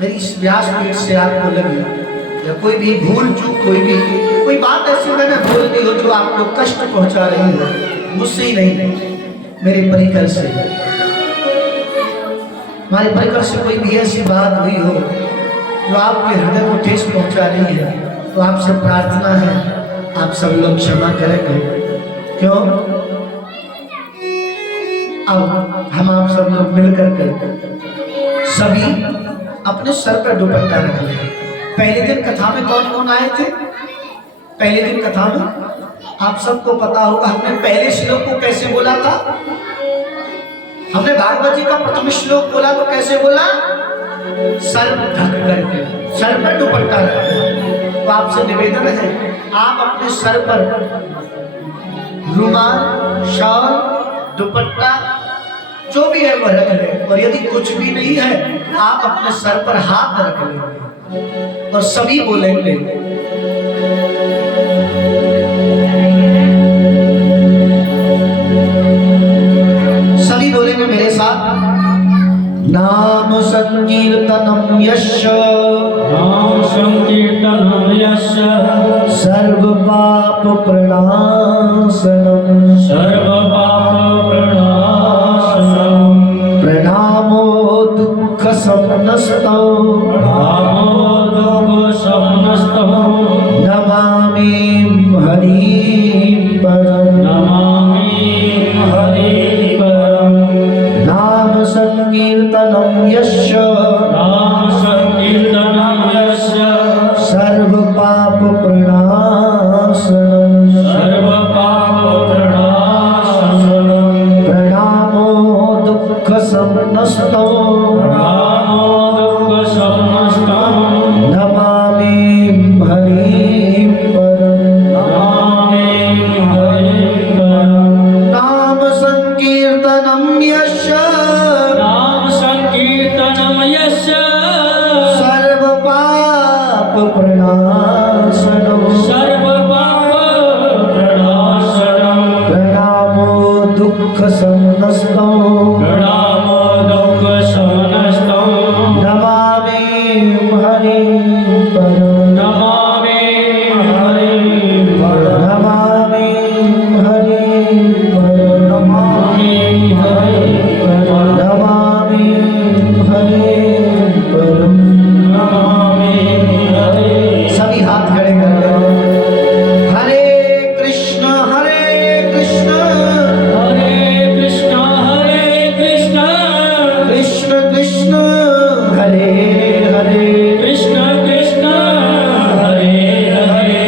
मेरी इस व्यासपीठ से आपको लगी या कोई भी भूल चूक कोई बात ऐसी मैंने बोल दी हो जो आपको कष्ट पहुंचा रही हो, मुझसे ही नहीं, मेरे परिकर से, हमारे परिकर से कोई भी ऐसी बात हुई हो जो आपके हृदय को ठेस पहुंचा रही है, तो आपसे प्रार्थना है आप सब लोग क्षमा करेंगे। क्यों? अब हम आप सब लोग मिलकर के सभी अपने सर पर दुपट्टा रख लें। पहले दिन कथा में कौन कौन आए थे? पहले दिन कथा में आप सबको पता होगा हमने पहले श्लोक को कैसे बोला था। हमने भागवत जी का प्रथम श्लोक बोला तो कैसे बोला? सर ढक करके, सर पर दुपट्टा रख। तो आपसे निवेदन है आप अपने सर पर रुमाल, शॉल, दुपट्टा जो भी है वह रख ले, और यदि कुछ भी नहीं है आप अपने सर पर हाथ रख ले और सभी बोलेंगे मेरे साथ, नाम संकीर्तनम यस्य, नाम संकीर्तनम यस्य, सर्व पाप प्रणाशनम, सर्व पाप प्रणाशनम, प्रणामो दुःख समनस्तौ, प्रणामो दुःख समनस्तौ, नमामि हरिं परं, नमामि हरिं परं, नाम संकीर्तनम यस्य, नाम संकीर्तनम यस्य, सर्व पाप प्रणाशनम, सर्व पाप प्रणाशनम, प्रणामो दुःख समनस्तौ, प्रणामो दुःख समनस्तौ, नमामि हरिं परं, नमामि हरिं परं, नाम संकीर्तनम यस्य, नाम संकीर्तनम यस्य, सर्व पाप प्रणाशनम, सर्व पाप प्रणाशनम, प्रणामो दुःख समनस्तौ, प्रणामो दुःख समनस्तौ, नमामि हरिं परं, नमामि हरिं परं, नमामि हरिं परं, नमामि हरिं परं, नमामि हरिं परं। नमामि हरिं। सभी हाथ खड़े कर ले। हरे कृष्ण कृष्ण कृष्ण कृष्ण हरे हरे, कृष्ण कृष्ण हरे हरे,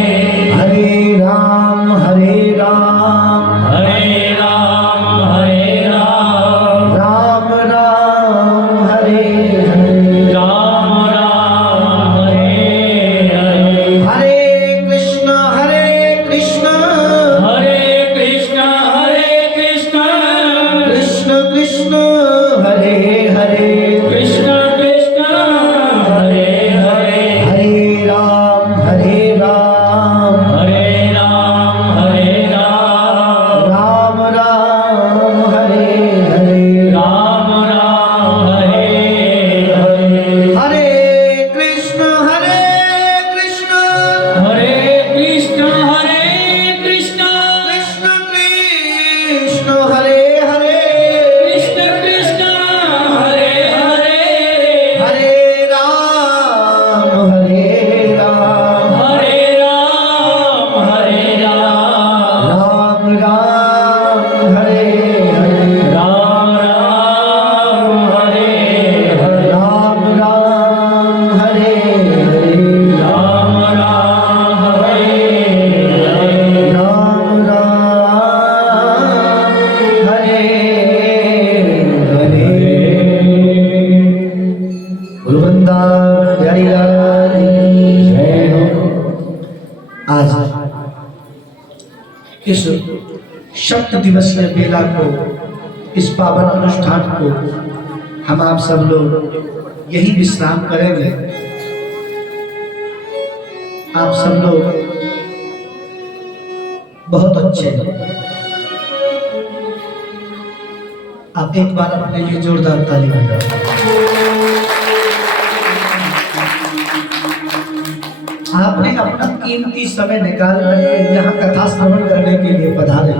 हरे राम हरे राम हरे राम, राम राम हरे हरे, राम राम हरे हरे, हरे कृष्ण कृष्ण कृष्ण कृष्ण कृष्ण हरे हरे, कृष्ण कृष्ण हरे हरे, हरे राम राम, हरे राम राम राम हरे हरे, राम राम हरे हरे, हरे कृष्ण कृष्ण हरे कृष्ण कृष्ण कृष्ण हरे हरे, कृष्ण कृष्ण हरे हरे, हरे राम राम, हरे राम राम राम हरे हरे, राम राम हरे हरे, राम राम हरे हरे, राम राम हरे हरे, राम राम हरे हरे। बोलो वृंदावन बिहारी लाल की जय हो। आज इस सप्त दिवसीय मेला को, इस पावन अनुष्ठान को हम आप सब लोग यही विश्राम करेंगे। आप सब लोग बहुत अच्छे हैं। आप एक बार अपने लिए जोरदार ताली बजाओ। अपना कीमती समय निकाल करके यहाँ कथा श्रवण करने के लिए पधारे।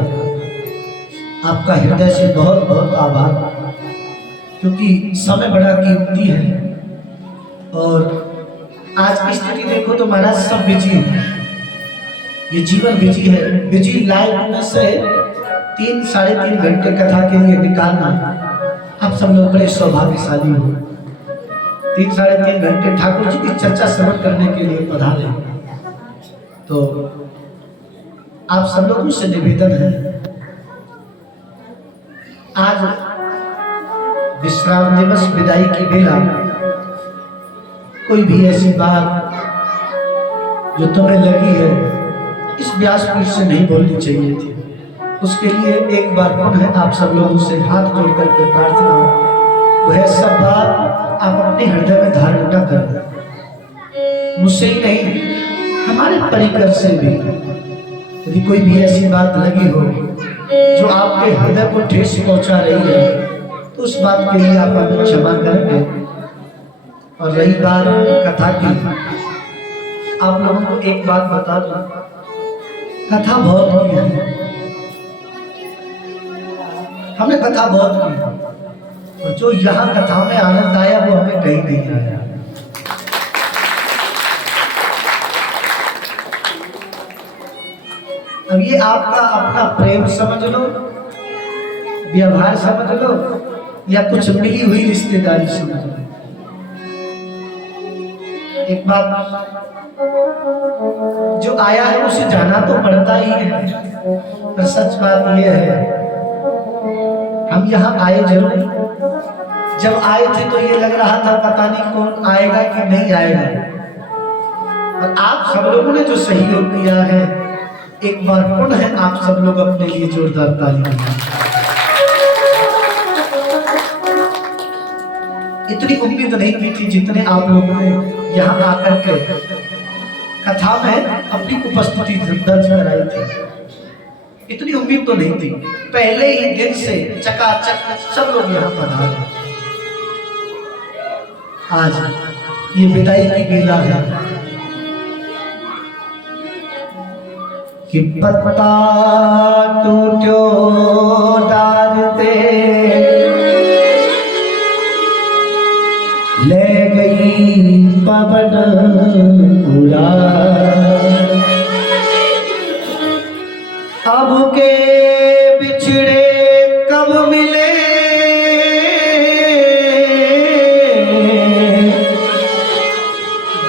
आपका हृदय से बहुत बहुत आभार, क्योंकि समय बड़ा कीमती है। और आज की स्थिति देखो तो महाराज सब बिजी है, ये जीवन बिजी है। बिजी लाइफ में से 3 साढ़े 3 घंटे कथा के लिए निकालना, आप सब लोग बड़े सौभाग्यशाली हो। 3 साढ़े 3 घंटे ठाकुर जी की चर्चा श्रवण करने के लिए पधारे। तो आप सब लोगों से निवेदन है, आज विश्राम दिवस विदाई की बेला, कोई भी ऐसी बात जो तुम्हें लगी है इस व्यासपीठ से नहीं बोलनी चाहिए थी। उसके लिए एक बार पुनः आप सब लोगों से हाथ जोड़ करके प्रार्थना, वह सब बात आप अपने हृदय में धारण न करें। मुझसे ही नहीं, हमारे परिकर से भी यदि कोई भी ऐसी बात लगी हो जो आपके हृदय को ठेस पहुंचा रही है, तो उस बात के लिए आप हमें क्षमा करेंगे। और रही बात कथा की, आप लोगों को एक बात बता दूं, कथा बहुत की है, हमने कथा बहुत की, और जो यहाँ कथा में आनंद आया वो हमें कहीं नहीं आया। अब ये आपका अपना प्रेम समझ लो, व्यवहार समझ लो, या कुछ मिली हुई रिश्तेदारी समझ लो। एक बात, जो आया है उसे जाना तो पड़ता ही है, पर सच बात यह है, हम यहाँ आए जरूर। जब आए थे तो ये लग रहा था पता नहीं कौन आएगा कि नहीं आएगा, और आप सब लोगों ने जो सहयोग किया है, एक बार पुनः आप सब लोग अपने लिए जोरदार ताली बजाएं। इतनी उम्मीद नहीं की थी जितने आप लोगों ने यहाँ आकर के कथा में अपनी उपस्थिति दर्ज कराई थी। इतनी उम्मीद तो नहीं थी। पहले ही दिन से चकाचक सब लोग यहाँ पधारे। आज ये विदाई की बेला है कि पत्ता टूटो डालते ले गई पवन उड़ा, अब के बिछड़े कब मिले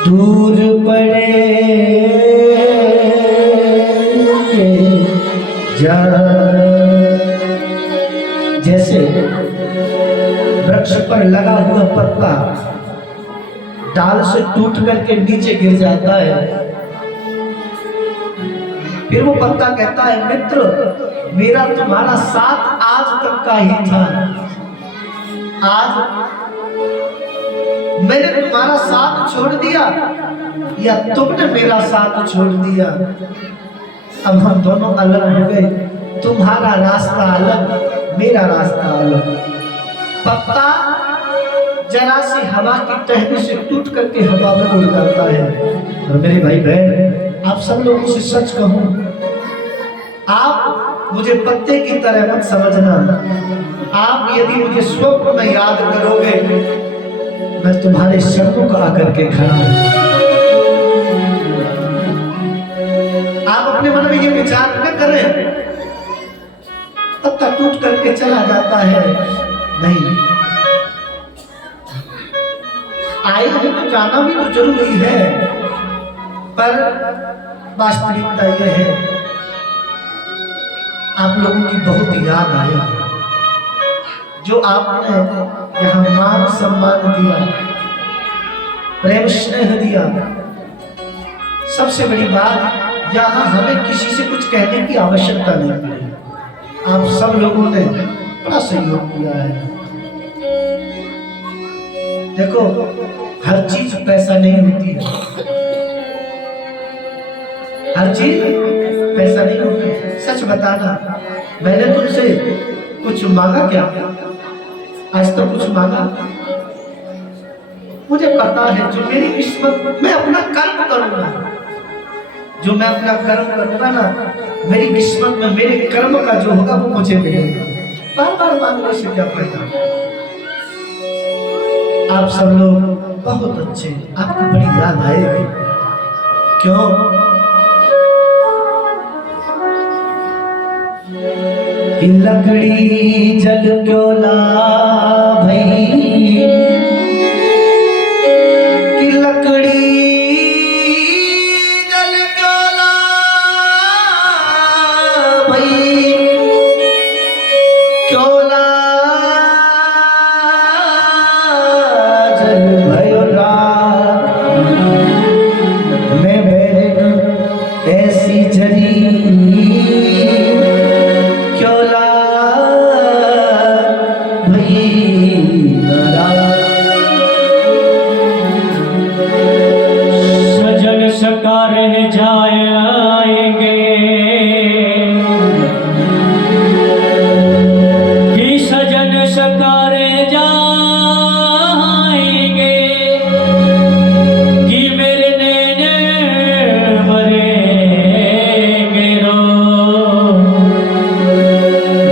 दूर पड़े जा। जैसे वृक्ष पर लगा हुआ पत्ता डाल से टूट करके नीचे गिर जाता है, फिर वो पत्ता कहता है मित्र, मेरा तुम्हारा साथ आज तक का ही था, आज मैंने तुम्हारा साथ छोड़ दिया या तुमने मेरा साथ छोड़ दिया, अब हम दोनों अलग हो गए, तुम्हारा रास्ता अलग, मेरा रास्ता अलग। पत्ता जरा सी हवा की टहनी से टूट करके हवा में उड़ जाता है। और मेरे भाई बहन, आप सब लोगों से सच कहूं, आप मुझे पत्ते की तरह मत समझना। आप यदि मुझे स्वप्न में याद करोगे, मैं तुम्हारे सम्मुख आकर के खड़ा हूं। आप अपने मन में ये विचार न करें पत्ता टूट करके चला जाता है, नहीं, आए हैं तो जाना भी तो जरूरी है, पर वास्तविकता यह है, आप लोगों की बहुत याद आई, जो आपने यहाँ मान सम्मान दिया, प्रेम स्नेह दिया। सबसे बड़ी बात, यहाँ हमें किसी से कुछ कहने की आवश्यकता नहीं पड़ी। आप सब लोगों ने बड़ा सहयोग किया है। देखो, हर चीज पैसा नहीं होती है, हर चीज पैसा नहीं होती है। सच बताना, मैंने तुमसे कुछ मांगा क्या? आज तो कुछ मांगा? मुझे पता है जो मेरी किस्मत, मैं अपना कर्म करूंगा, जो मैं अपना कर्म करूंगा ना, मेरी किस्मत में मेरे कर्म का जो होगा वो मुझे मिलेगा। बार बार मांगने से क्या फायदा। आप सब लोग बहुत अच्छे, आपको बड़ी याद आएगी। क्यों? कि लकड़ी जल क्यों ला भई, कि लकड़ी जल क्यों ला भई, क्यों ला जल भयो रात, मैं बैठ ऐसी जरी, सकार जाएंगे कि सजन सकार जाएंगे कि मेरे नैने मरेंगे रो,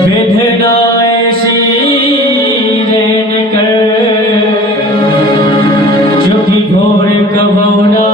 विधना ऐसी रैन कर जो कि भोर कबोना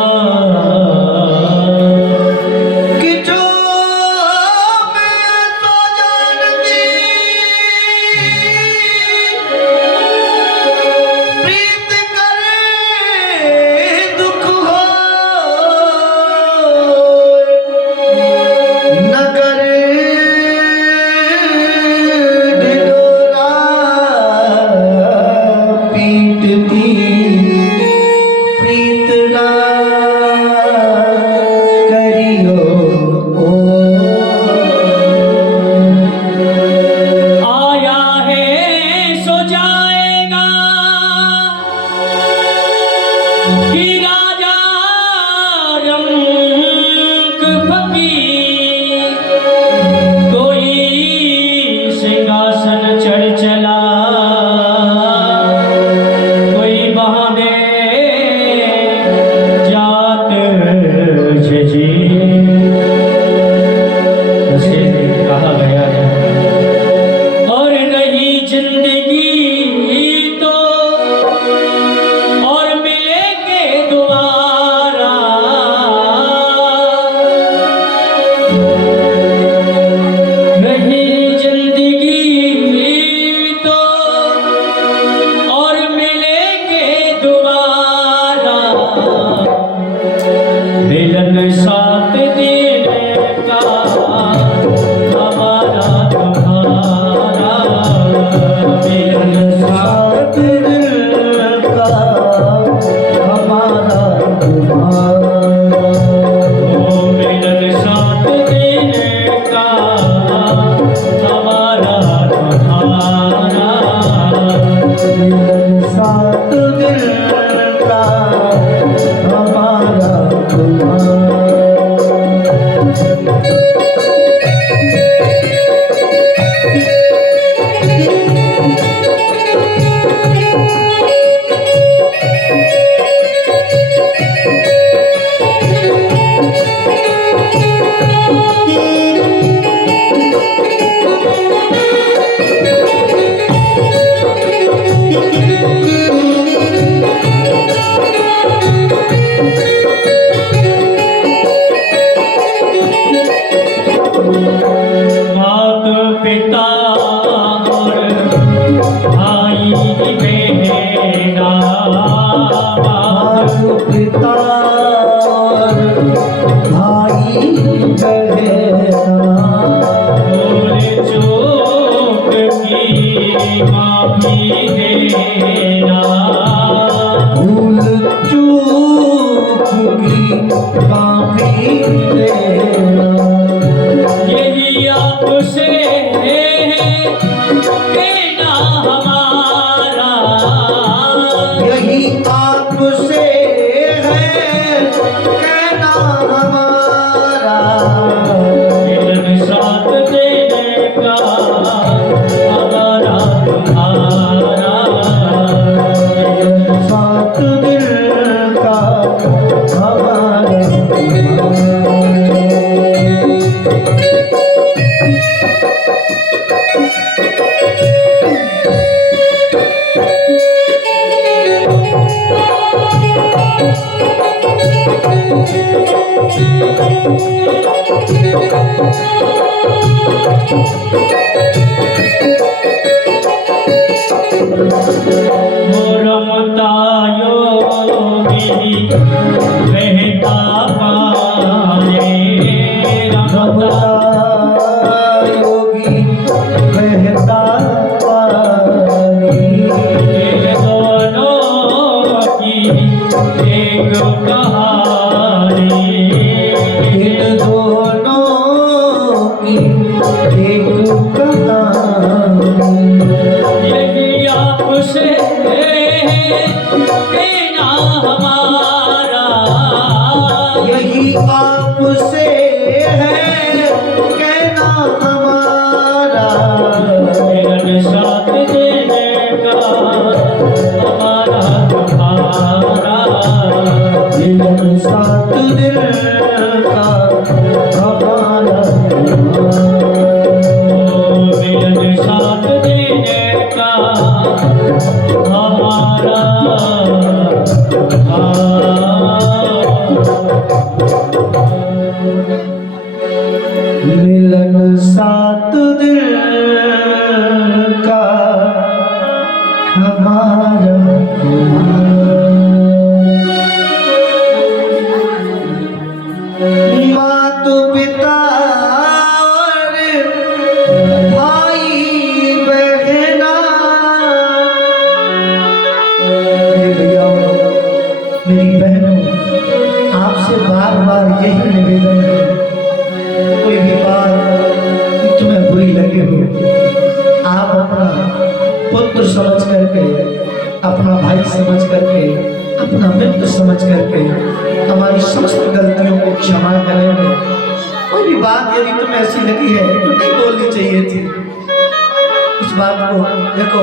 यही आपसे है एक कहानी। इन दोनों की एक कहानी। यही आपसे कहना हमारा, यही आपसे है कहना हमारा। मिलन साथ देने का हमारा तुम्हारा। मिलन साथ दिल का हमारा मिलन साथ देने का हमारा। मिलन साथ दिल का हमारा। माता पिता और भाई बहना। मेरे भैयाओ, मेरी बहनों, आपसे बार बार यही निवेदन है, कोई भी बात तुम्हें बुरी लगी हो, आप अपना पुत्र समझ करके, अपना भाई समझ करके, अपना मित्र समझ करके हमारी समस्त गलतियों को क्षमा करेंगे। कोई भी बात यदि तुम्हें ऐसी लगी है तो नहीं बोलनी चाहिए थी। उस बात को देखो,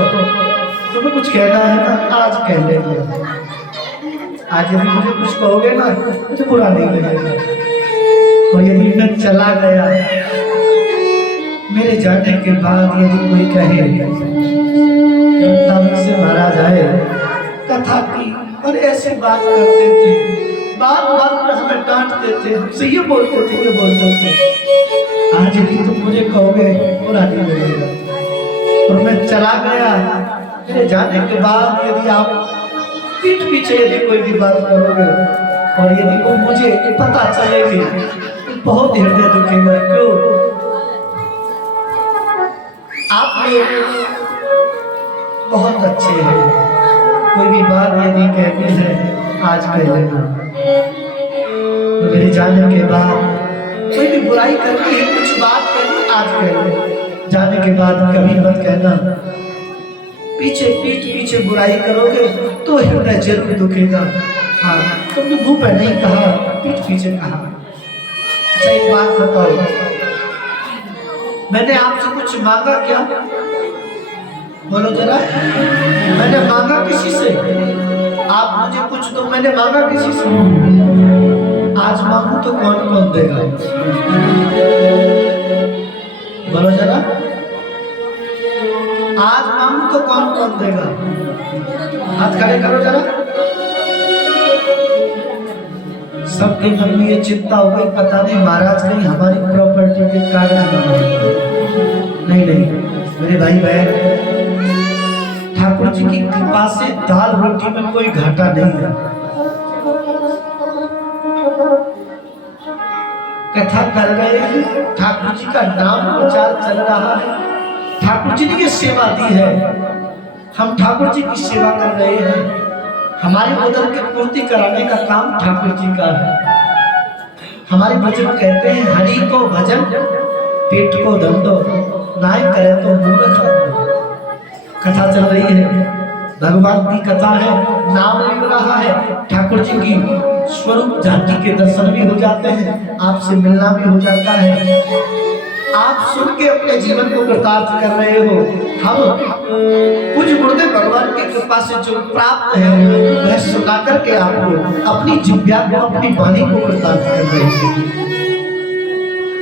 तुम्हें कुछ कहना है ना, आज कह लेंगे। आज यदि मुझे कुछ कहोगे ना, मुझे बुरा नहीं लगेगा। और यदि मैं चला गया, मेरे जाने के बाद यदि कोई कहे तब से महाराज आए कथा की और ऐसे बात करते थे, बात बात में हमें डांटते थे, हमसे ये बोलते थे, ये बोलते थे। आज यदि तुम मुझे कहोगे बुरा नहीं लगेगा। और मैं चला गया, मेरे जाने के बाद यदि आप पीठ पीछे यदि कोई भी बात करोगे और यदि वो मुझे पता चलेगी तो बहुत हृदय दुखेगा। क्यों? आप लोग बहुत अच्छे हैं, कोई भी बात यदि कहनी है आज कह लेना। तो मेरे जाने के बाद कोई भी बुराई करनी है, कुछ बात करनी, आज कह लेना। जाने के बाद कभी मत कहना। पीछे पीठ पीछे बुराई करोगे तो हृदय जरूर दुखेगा। हाँ, तुमने मुंह पे नहीं कहा, पीठ पीछे कहा। अच्छा एक बात बताओ, मैंने आपसे कुछ मांगा क्या? बोलो जरा, मैंने मांगा किसी से? आप मुझे कुछ दो, मैंने मांगा किसी से? आज मांगू तो कौन कौन देगा? बोलो जरा, आज मांगू तो कौन कौन देगा? हाथ खड़े करो जरा। सबके मन में ये चिंता हो गई, पता नहीं महाराज कहीं हमारी प्रॉपर्टी के कागज ना हो। नहीं मेरे भाई बहन, ठाकुर जी की कृपा से दाल रोटी में कोई घाटा नहीं है। कथा कर रहे हैं, ठाकुर जी का नाम प्रचार चल रहा है, ठाकुर जी ने ये सेवा दी है, हम ठाकुर जी की सेवा कर रहे हैं। हमारे उदर की पूर्ति कराने का काम ठाकुर जी का है। हमारे भजन कहते हैं, हरि को भजन पेट को धन दो, नाय करे तो मूर्ख आदमी। कथा चल रही है, भगवान की कथा है, नाम मिल रहा है, ठाकुर जी की स्वरूप झांकी के दर्शन भी हो जाते हैं, आपसे मिलना भी हो जाता है। आप सुन के अपने जीवन को कृतार्थ कर रहे हो। हम कुछ गुरुदेव भगवान की कृपा से जो प्राप्त है वह सुना करके आपको अपनी जिज्ञा को, अपनी वाणी को कृतार्थ कर रहे हैं।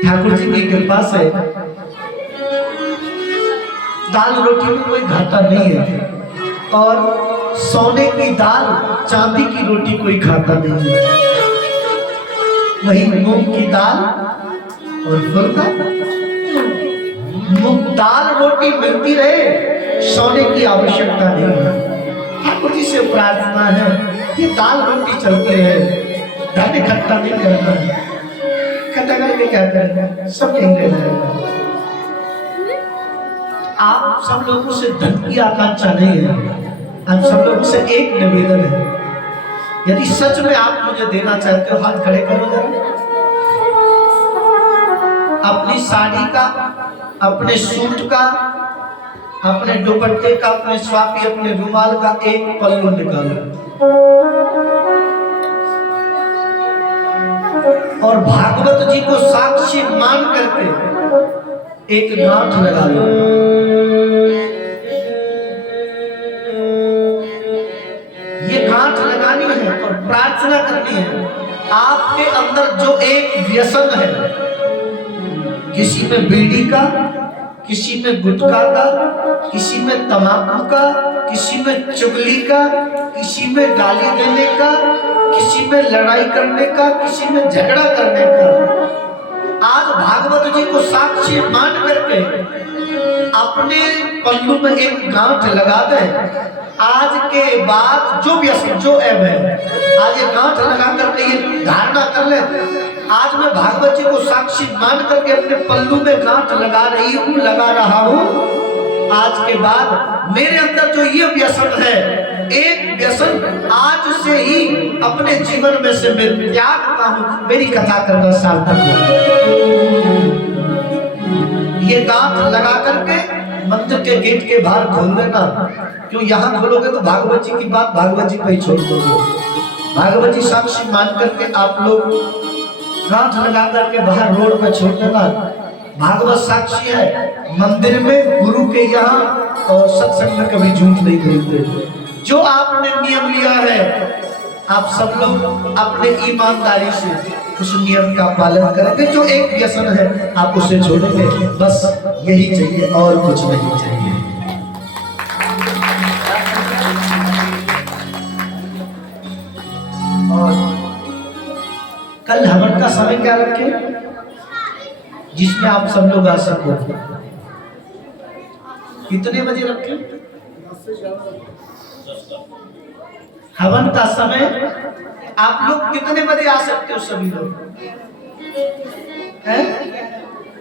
ठाकुर जी की कृपा से दाल रोटी में कोई घाटा नहीं है, और सोने की दाल चांदी की रोटी कोई खाता नहीं है। वही मूंग की दाल और फुल्का, दाल रोटी मिलती रहे, सोने की आवश्यकता नहीं है। ठाकुर जी से प्रार्थना है कि दाल रोटी चलती रहे, धन इकट्ठा नहीं करना है। इकट्ठा करके क्या करेंगे, सब नहीं ले जाएगा। आप सब लोगों से धन की आकांक्षा नहीं है, आप सब लोगों से एक निवेदन है, यदि सच में आप मुझे देना चाहते हो, हाथ खड़े करो जरा। अपनी साड़ी का, अपने सूट का, अपने दुपट्टे का, अपने स्वापी, अपने रुमाल का एक पल्लू निकालो और भागवत जी को साक्षी मान करके एक गांठ लगा लो। ये गांठ लगानी है और प्रार्थना करनी है। आपके अंदर जो एक व्यसन है, किसी में बीड़ी का, किसी में गुटखा का, किसी में तंबाकू का, किसी में चुगली का, किसी में गाली देने का, किसी में लड़ाई करने का, किसी में झगड़ा करने का, आज भागवत जी को साक्षी मान करके अपने पल्लू में एक गांठ लगा दे। आज के बाद जो व्यसन, जो ऐब है, आज ये गांठ लगा करके ये धारणा कर ले, आज मैं भागवत जी को साक्षी मान करके अपने पल्लू में गांठ लगा रही हूँ, लगा रहा हूँ। आज के बाद मेरे अंदर जो ये व्यसन है, एक व्यसन आज से ही अपने जीवन में से मैं त्यागता हूँ। मेरी कथा करना सार्थक हो। ये गांठ लगा करके मंदिर के गेट के बाहर खोल देना। क्यों यहाँ खोलोगे तो भागवत जी की बात भागवत जी पे ही छोड़ दोगे। भागवत जी साक्षी मान करके आप लोग गांठ लगा करके बाहर रोड पे छोड़ देना। भागवत साक्षी है, मंदिर में गुरु के यहाँ और सत्संग में कभी झूठ नहीं बोलते। जो आपने नियम लिया है, आप सब लोग अपने ईमानदारी से उस नियम का पालन करेंगे। जो एक व्यसन है आप उसे छोड़ेंगे, बस यही चाहिए और कुछ नहीं चाहिए। और कल हवन का समय क्या रखें जिसमें आप सब लोग आ सको? कितने बजे रखें हवन का समय? आप लोग कितने बजे आ सकते हो सभी लोग? हैं?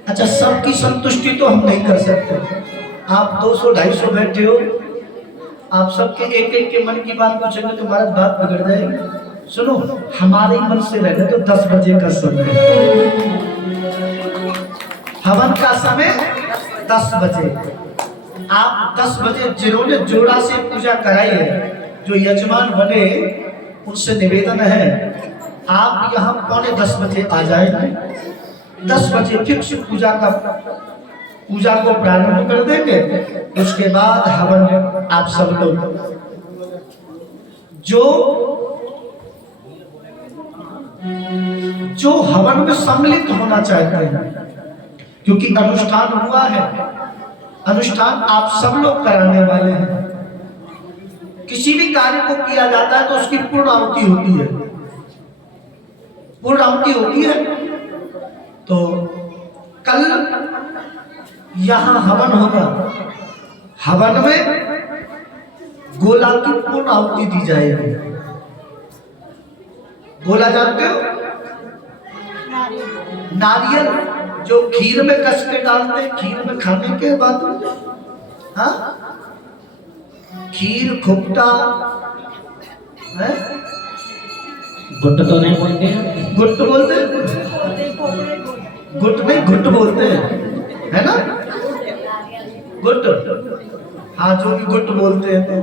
अच्छा, सबकी संतुष्टि तो हम नहीं कर सकते। आप 200-250 बैठे हो, आप सबके एक एक के मन की बात पूछेंगे तो हमारा बात बिगड़ जाएगी। सुनो, हमारे मन से रहने तो 10 बजे का समय है। हवन का समय 10 बजे। आप 10 बजे जिन्होंने जोड़ा से पूजा कराई है, जो यजमान बने, उनसे निवेदन है आप यहाँ 9:45 बजे आ जाएंगे। 10 बजे फिक्स पूजा को प्रारंभ कर देंगे। उसके बाद हवन आप सब लोग जो हवन में सम्मिलित होना चाहते हैं, क्योंकि अनुष्ठान हुआ है, अनुष्ठान आप सब लोग कराने वाले हैं। किसी भी कार्य को किया जाता है तो उसकी पूर्ण आहुति होती है। पूर्ण आहुति होती है तो कल यहां हवन होगा। हवन में गोला की पूर्ण आहुति दी जाएगी। गोला जानते हो? नारियल जो खीर में कस के डालते हैं, खीर में खाने के बाद। हाँ, खीर, खुपटा है? गुट तो नहीं बोलते हैं? गुट बोलते हैं? गुट नहीं, घुट बोलते हैं, है ना? गुट, हाँ, जो भी गुट बोलते हैं। तो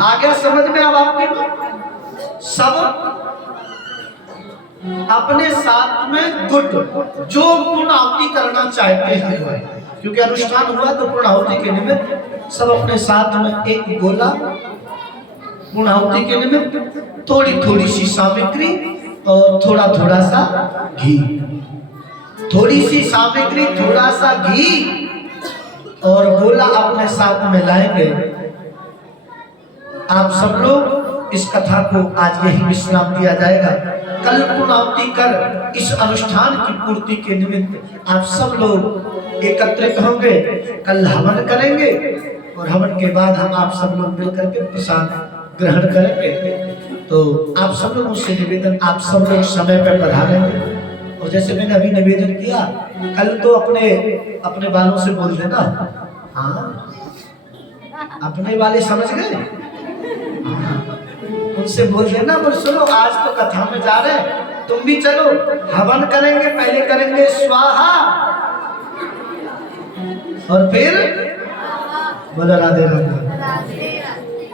आ गया समझ में अब आपके? सब अपने साथ में गुट, जो पूर्ण आहुति करना चाहते हैं, क्योंकि अनुष्ठान हुआ तो पूर्ण आहुति के निमित्त सब अपने साथ में एक गोला पूर्ण आहुति के निमित्त, थोड़ी थोड़ी सी सामग्री और थोड़ा थोड़ा सा घी, थोड़ी सी सामग्री, थोड़ा सा घी और गोला अपने साथ में लाएंगे। आप सब लोग इस कथा को आज यही विश्राम दिया जाएगा। कल पूर्णाहुति कर इस अनुष्ठान की पूर्ति के निमित्त आप सब लोग एकत्रित होंगे। कल हवन करेंगे और हवन के बाद हम आप सब लोग मिलकर के प्रसाद ग्रहण करेंगे। तो आप सब लोगों से निवेदन, आप सब लोग समय पर पधारेंगे। और जैसे मैंने अभी निवेदन किया, कल तो अपने बालों से बोल देना। हाँ, अपने वाले समझ गए? हाँ, उनसे बोल देना, बोल सुनो आज तो कथा में जा रहे हैं, तुम भी चलो, हवन करेंगे, पहले करेंगे स्वाहा और फिर बोलो राधे राधे।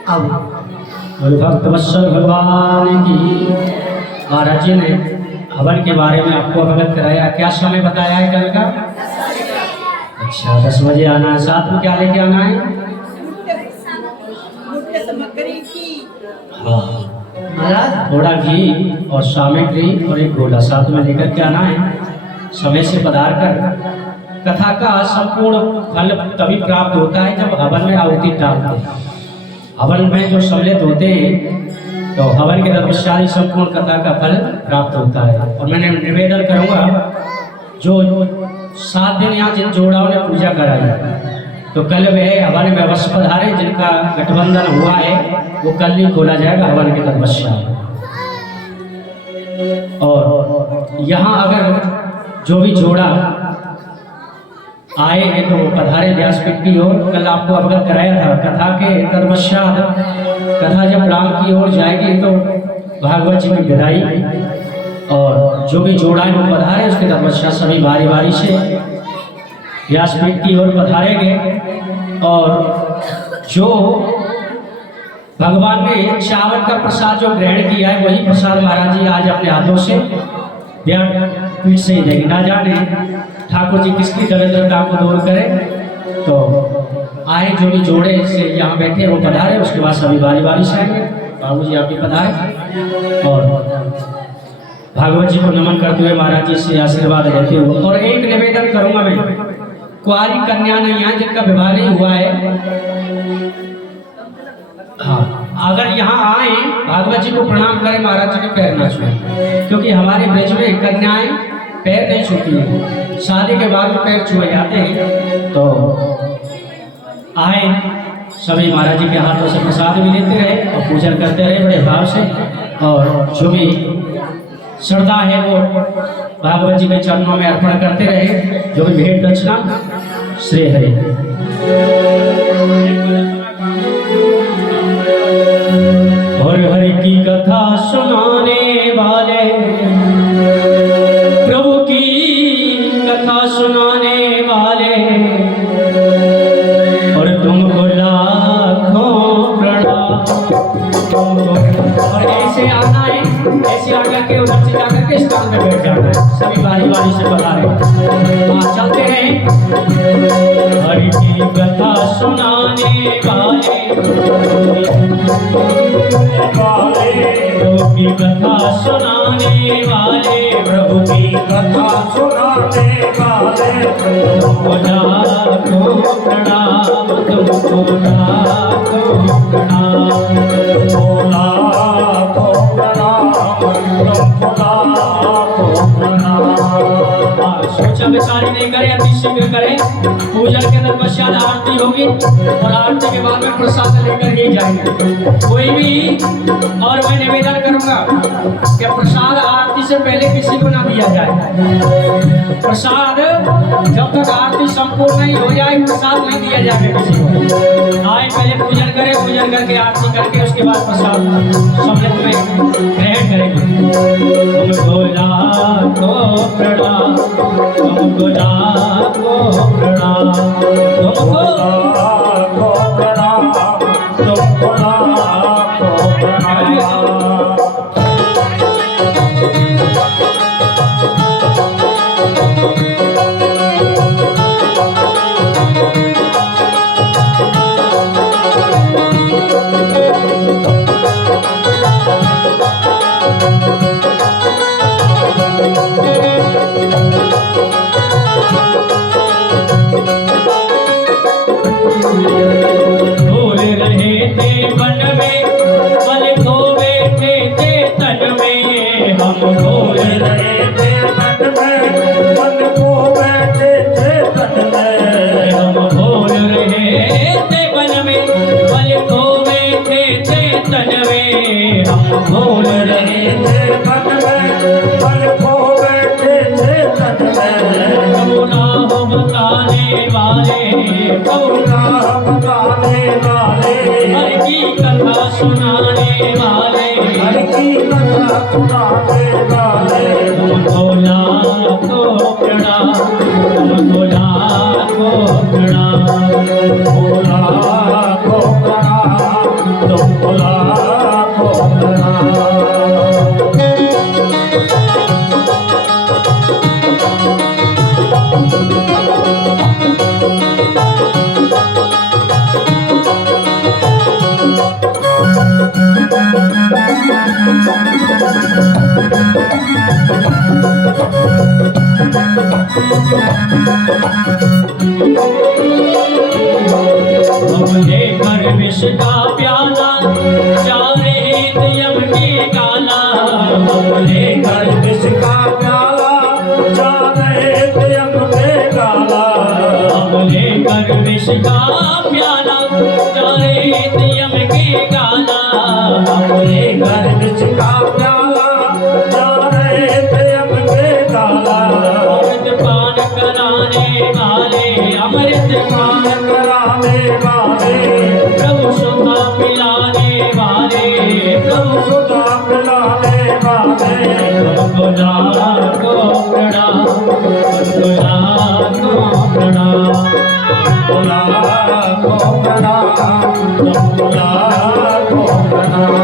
अब भक्त वत्सल भगवान की। महाराज जी ने हवन के बारे में आपको अवगत कराया, क्या समय बताया है कल का? अच्छा 10 बजे आना है। साथ में क्या लेके आना है? हाँ महाराज थोड़ा घी और सामग्री और एक गोला साथ में लेकर के आना है। समय से पधार कर कथा का संपूर्ण फल तभी प्राप्त होता है जब हवन में आहुति डालते हैं। हवन में जो सम्मिलित होते हैं तो हवन के तत्पश्चात संपूर्ण कथा का फल प्राप्त होता है। और मैंने निवेदन करूँगा, जो 7 दिन यहाँ जिन जोड़ाओं ने पूजा कराई तो कल वह हवन में अवश्य पधारे। जिनका गठबंधन हुआ है वो कल ही खोला जाएगा हवन के तत्पश्चात। और यहाँ अगर जो भी जोड़ा आए हैं तो पधारे व्यासपीठ की ओर। कल आपको अवगत कराया था कथा के तत्पश्चात कथा जब राम की ओर जाएगी तो भागवत जी की विदाई, और जो भी जोड़ा है वो पधारे। उसके तत्पश्चात सभी बारी बारी से व्यासपीठ की ओर पधारेंगे। और जो भगवान ने चावल का प्रसाद जो ग्रहण किया है वही प्रसाद महाराज जी आज अपने हाथों से व्यासपीठ से ही देंगे। ना जाने ठाकुर जी किसकी दरिद्रता को दूर करें। तो आए जो भी जोड़े से यहाँ बैठे वो पधारे। उसके बाद सभी बारी बारी से आएंगे। बाबू जी आप भी पधारे और भागवत जी को नमन करते हुए महाराज जी से आशीर्वाद लेते हुए। और एक निवेदन करूंगा मैं, कुआरी कन्या नहीं है जिनका विवाह नहीं हुआ है, हाँ अगर यहाँ आए भागवत जी को प्रणाम करें, महाराज जी के पैर ना छुए, क्योंकि हमारे ब्रज में कन्याएं पैर नहीं छूती है। शादी के बाद में पैर छुए जाते हैं। तो आए सभी महाराज जी के हाथों से प्रसाद भी लेते रहे और पूजन करते रहे बड़े भाव से। और जो भी श्रद्धा है वो भागवत जी के चरणों में अर्पण करते रहे। जो भी भेंट दक्षिणा श्री हरि। और हरि की कथा सुनाने वाले, प्रभु की कथा सुनाने वाले, और तुमको लाखों प्रणाम। और ऐसे आना है, ऐसे आकर के उधर से जाकर के स्थान में बैठ जाना है। सभी बारी बारी से बता रहे चलते हैं। हरि की कथा सुनाने वाले, प्रभु की कथा सुनाने वाले, प्रभु की कथा सुनाने वाले, तुमको लाखों प्रणाम, तुमको लाखों प्रणाम, तुमको लाखों प्रणाम, तुमको लाखों प्रणाम। सोचा विचारी नहीं करें, अति शीघ्र करें। पूजन के तत्पश्चात आरती होगी और आरती के बाद में प्रसाद लेकर ही जाएंगे कोई भी। और मैं निवेदन करूंगा कि प्रसाद आरती से पहले किसी को ना दिया जाए। प्रसाद जब तक आरती संपूर्ण नहीं हो जाए प्रसाद नहीं दिया जाएगा किसी को। आए पहले पूजन करें, पूजन करके आरती करके उसके बाद प्रसाद सम्मिलित में ग्रहण करेंगे। तुमको लाखों प्रणाम, तुमको लाखों प्रणाम, तुमको लाखों प्रणाम, तुमको लाखों प्रणाम। भूल रहे थे वन में, पल खो बैठे थे तन में। हम भूल रहे थे वन में, पल खो बैठे थे तन में। हम भूल रहे थे वन में, पल खो बैठे थे तन में। हम भूल रहे थे वन में, पल खो बैठे थे तन में। करुणा हो बताने वाले, करुणा बताने वाले, हरि की कथा सुनाने वाले, सुनाने वाले तुमको लाखों प्रणाम, तुमको लाखों प्रणाम। भोला को प्रणाम, तुम भोला को प्रणाम। हमने कर विष का प्याला, चारे यम की काला। हमने कर विष का प्याला, चारे यम के काला। हमने कर विष का प्याला, चारे यम की काला। हमने कर विष का प्याला, चारे यम के काला। अमृत पान कराने वाले, अमृत पान कराने वाले, प्रभु सुधा पिलाने वाले, प्रभु सुधा पिलाने वाले। तुमको लाखों प्रणाम, तुमको लाखों प्रणाम। भोला को प्रणाम, तुम भोला को प्रणाम।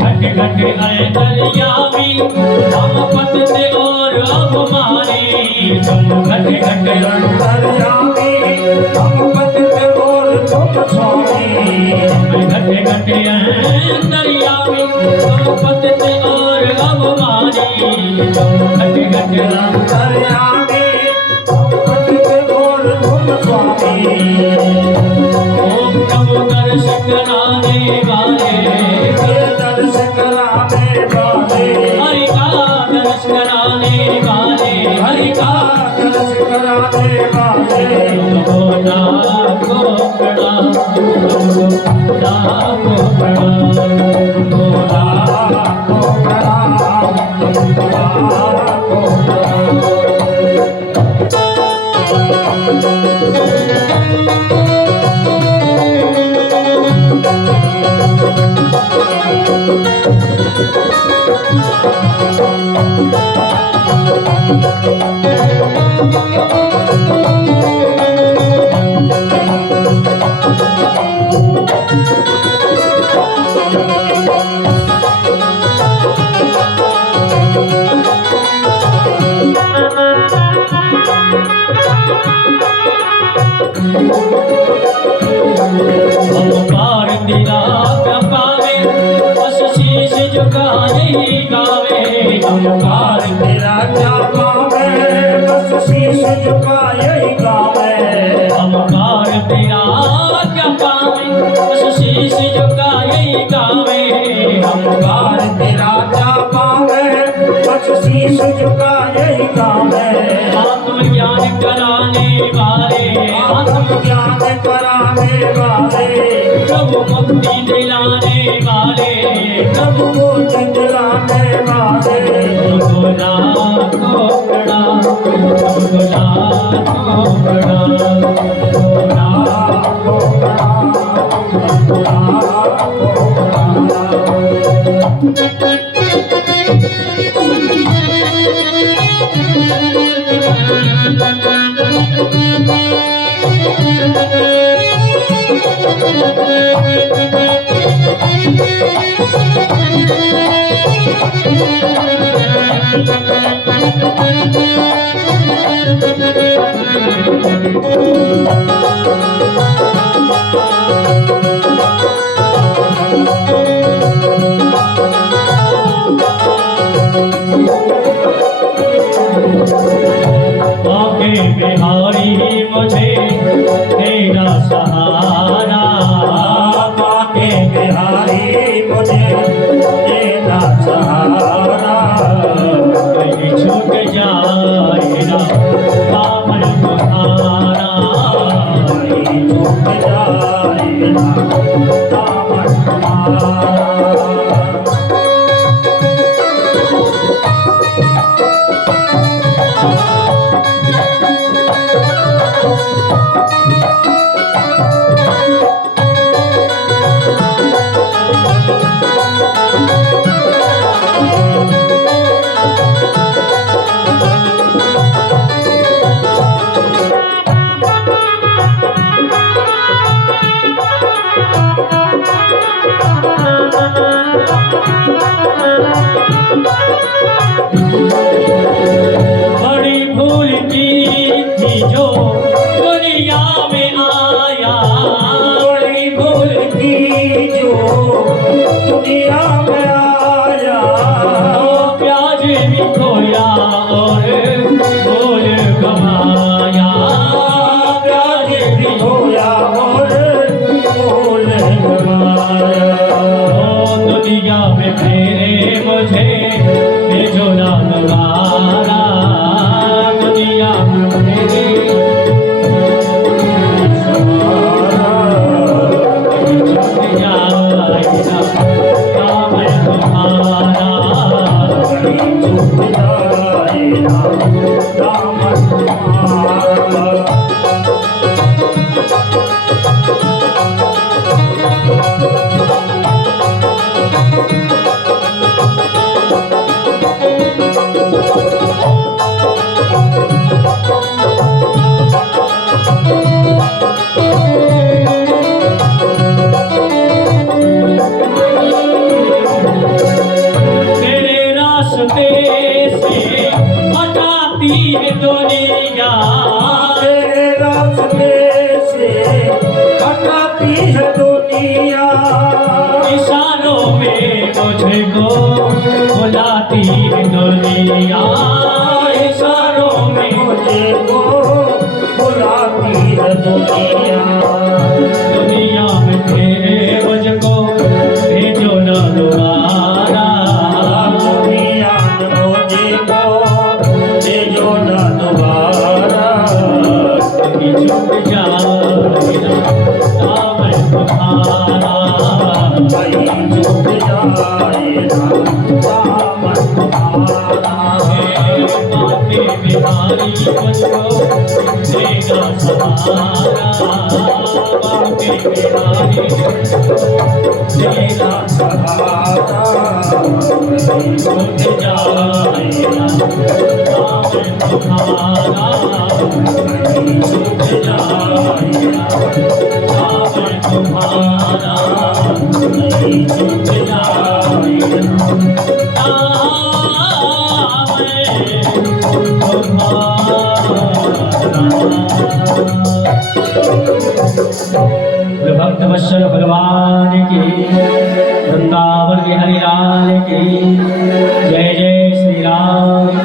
घट घट आए दरियावी, हम पतते और अब मारे। तुम घट घट अंतर्यामी, हम पतित और तुम स्वामी। घट घट आए दरियावी, हम पतते और अब मारे। तुम घट घट अंतर्यामी, हम पतित और तुम स्वामी। ओम नमो दर्श कराने वाले, ये दर्श कराने वाले, हरि का दर्श कराने वाले, हरि का दर्श कराने वाले। तुमको लाखों प्रणाम, तुमको लाखों प्रणाम। भोला को प्रणाम, तुम भोला को प्रणाम। हम पार तेरा पावे, बस शीश झुकाए गावे। हम पार तेरा क्या पावे, बस शीश झुकाए गावे। हम पार तेरा क्या पावे, बस शीश झुकाए गावे। हम पार तेरा क्या पावे, बस शीश झुकाए गावे। आत्मज्ञान कराने वाले, आत्मज्ञान कराने वाले, प्रभु मुक्ति दिलाने वाले, प्रभु को दिलाने वाले। तुमको लाखों प्रणाम, तुमको लाखों प्रणाम। भोला को प्रणाम, भोला को आके बिहारी मुझे तेरा सहारा, आके बिहारी मुझे तेरा सहारा। कहीं छूट जाए ना दामन को जो दुनिया में आया बड़ी भूल की जो दुनिया में आया वो प्याज भी खोया और बोल कमाया प्याज भी होया और फूल गवाया ओ दुनिया में फेरे मुझे भेजो ना दोबारा दुनिया में फेरे तेरे रास्ते से हटाती है दुनिया तेरे रास्ते से हटाती है दुनिया इशारों में मुझको बुलाती है दुनिया इशारों में मुझे को बुलाती है दुनिया दुनिया में तेरे मुझको भेजो ना दोबारा दुनिया में मुझे को भेजो ना दोबारा कि छूट जाएगा दामन तुम्हारा भाई छूट जाएगा दामन तुम्हारा बातें बिहारी मुझको देगा सहारा बातें बिहारी तेरा सहारा छूट जाएगा दामन तुम्हारा छूट जाएगा दामन तुम्हारा छूट जाएगा भक्त वत्सल भगवान की वृंदावन बिहारी लाल की जय जय श्री राम